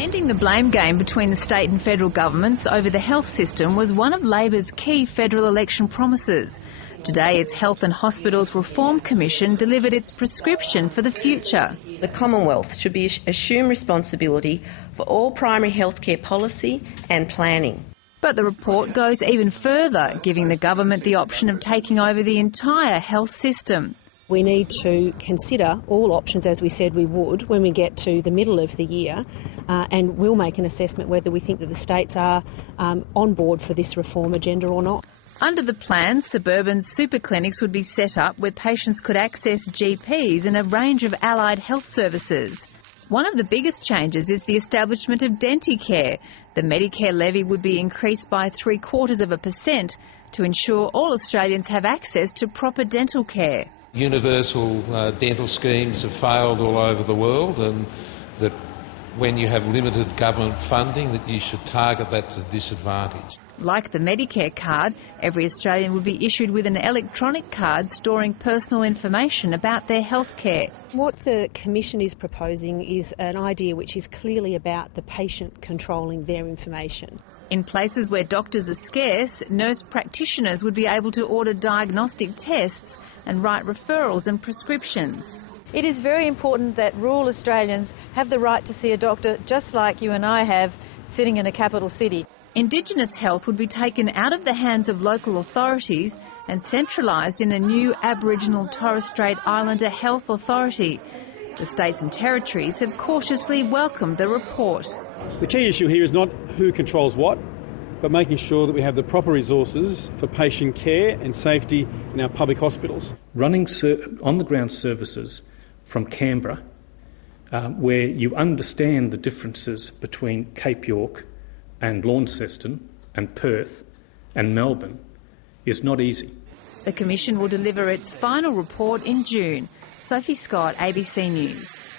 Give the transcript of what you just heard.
Ending the blame game between the state and federal governments over the health system was one of Labor's key federal election promises. Today, its Health and Hospitals Reform Commission delivered its prescription for the future. The Commonwealth should assume responsibility for all primary healthcare policy and planning. But the report goes even further, giving the government the option of taking over the entire health system. We need to consider all options, as we said we would, when we get to the middle of the year, and we'll make an assessment whether we think that the states are on board for this reform agenda or not. Under the plan, suburban super clinics would be set up where patients could access GPs and a range of allied health services. One of the biggest changes is the establishment of Denticare. The Medicare levy would be increased by 0.75% to ensure all Australians have access to proper dental care. Universal dental schemes have failed all over the world, and that when you have limited government funding that you should target that to disadvantage. Like the Medicare card, every Australian would be issued with an electronic card storing personal information about their health care. What the Commission is proposing is an idea which is clearly about the patient controlling their information. In places where doctors are scarce, nurse practitioners would be able to order diagnostic tests and write referrals and prescriptions. It is very important that rural Australians have the right to see a doctor just like you and I have sitting in a capital city. Indigenous health would be taken out of the hands of local authorities and centralised in a new Aboriginal Torres Strait Islander Health Authority. The states and territories have cautiously welcomed the report. The key issue here is not who controls what, but making sure that we have the proper resources for patient care and safety in our public hospitals. Running on-the-ground services from Canberra, where you understand the differences between Cape York and Launceston and Perth and Melbourne, is not easy. The Commission will deliver its final report in June. Sophie Scott, ABC News.